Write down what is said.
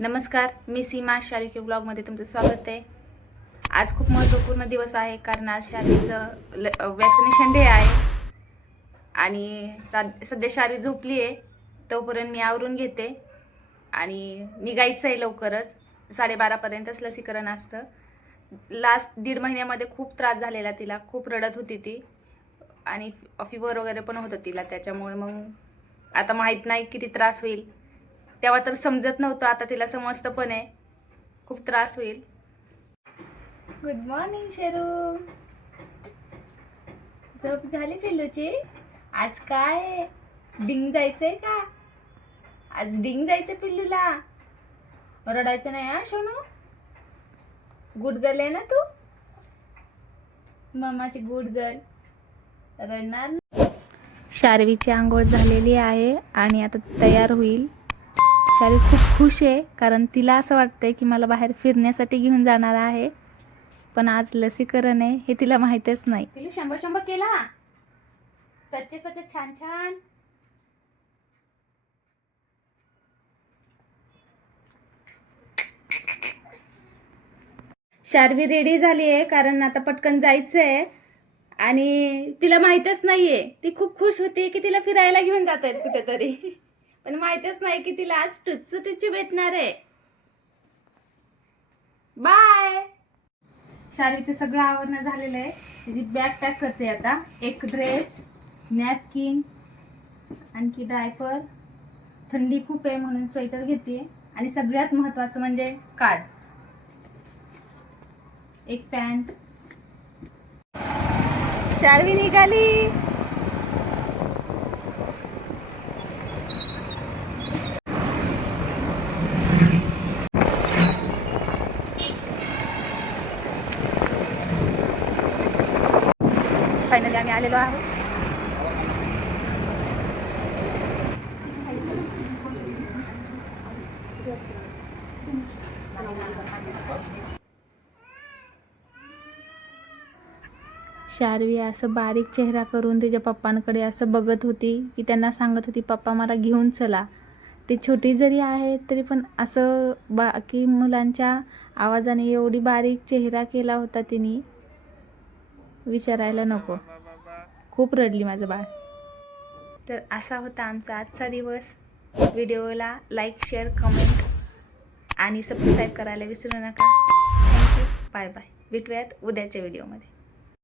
नमस्कार मी सीमा शारिके ब्लॉगमध्ये तुमचं स्वागत आहे. आज खूप महत्त्वपूर्ण दिवस आहे कारण आज शारीचं वॅक्सिनेशन डे आहे. आणि साध सध्या शारी झोपली आहे. तोपर्यंत मी आवरून घेते. आणि निघायचं आहे लवकरच. साडेबारापर्यंतच लसीकरण असतं. लास्ट दीड महिन्यामध्ये खूप त्रास झालेला तिला. खूप रडत होती ती. आणि फिवर वगैरे पण होतं तिला. त्याच्यामुळे मग आता माहीत नाही किती त्रास होईल. तेव्हा तर समजत नव्हतं आता तिला समजतं पण आहे खूप त्रास होईल. गुड मॉर्निंग शेरू झोप झाली पिल्लूची? आज काय? डिंग जायचंय का? आज डिंग जायचं पिल्लूला. रडायचं नाही हा सोनू गुड गर्ल आहे ना तू? मामाची गुड गर्ल रडणार शार्वीची आंघोळ झालेली आहे आणि आता तयार होईल. शार्वी खूप खुश आहे कारण तिला असं वाटतंय की मला बाहेर फिरण्यासाठी घेऊन जाणार आहे. पण आज लसीकरण आहे हे तिला माहितच नाही. तिला शंभर शंभर केला. सच्चे सच्चे छान छान. शार्वी रेडी झाली आहे कारण आता पटकन जायचं आहे आणि तिला माहीतच नाहीये ती खूप खुश होती की तिला फिरायला घेऊन जात आहेत कुठेतरी. पण माहितीच नाही की तिला आज टुच्चू टुच्चू भेटणार आहे. बाय शारवीचं सगळं आवरणं झालेलं आहे. तिची बॅग पॅक करते आता. एक ड्रेस नॅपकिन आणखी डायपर थंडी खूप आहे म्हणून स्वेटर घेते. आणि सगळ्यात महत्त्वाचं म्हणजे कार्ड एक पॅन्ट शार्वी निघाली. फायनली आम्ही आलेलो आहोत. शार्वी असं बारीक चेहरा करून तिच्या पप्पांकडे असं बघत होती की त्यांना सांगत होती पप्पा मला घेऊन चला. ती छोटी जरी आहे तरी पण असं बाकी मुलांच्या आवाजाने एवढी बारीक चेहरा केला होता तिने. विचारायला नको. खूप रडली माझं बाळ. तर असा होता आमचा आजचा दिवस. व्हिडिओला लाईक शेअर कमेंट आणि सबस्क्राईब करायला विसरू नका. थँक्यू बाय बाय भेटूयात उद्याच्या व्हिडिओमध्ये